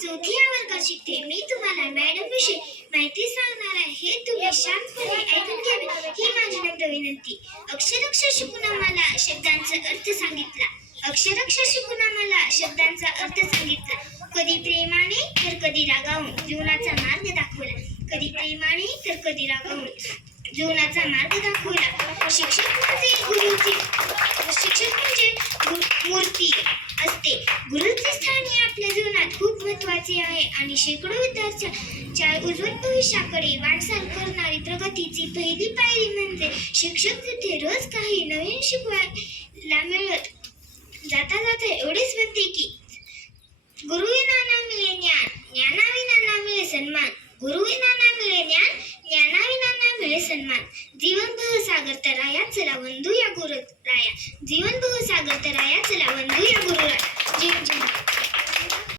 चौथी वर्गात शिकते मी तुम्हाला मॅडम विषयी माहिती सांगणार आहे हे तुम्ही शांतपणे ऐकून घ्यावे. ही माझी नम्र विनंती. अक्षरक्षर शिकून आम्हाला शब्दांचा अर्थ सांगितला. अक्षरक्षर शिकून आम्हाला शब्दांचा अर्थ सांगितला. कधी प्रेमाने तर कधी रागावून जीवनाचा मार्ग दाखवला. कधी प्रेमाने तर कधी रागावून जीवनाचा मार्ग दाखवला. शिक्षक म्हणजे गुरुची शिक्षक म्हणजे मूर्ती असते. गुरुचे स्थान खूप महत्त्वाचे आहे आणि शेकडो विद्यार्थ्यांच्या उज्ज्वल भविष्याकडे वाटचाल करणारी प्रगतीची पहिली पायरी म्हणजे शिक्षक तिथे रोज काही नवीन शिकवायला मिळत जाता जाता एवढेच म्हणते की गुरुविना ना मिळे ज्ञान ज्ञानाविना ना मिळे सन्मान. गुरुविना ना मिळे ज्ञान ज्ञानाविना ना मिळे सन्मान. जीवन भवसागर तराया चला बंधू या गुरु राया जीवन भवसागर तराया चला वंदू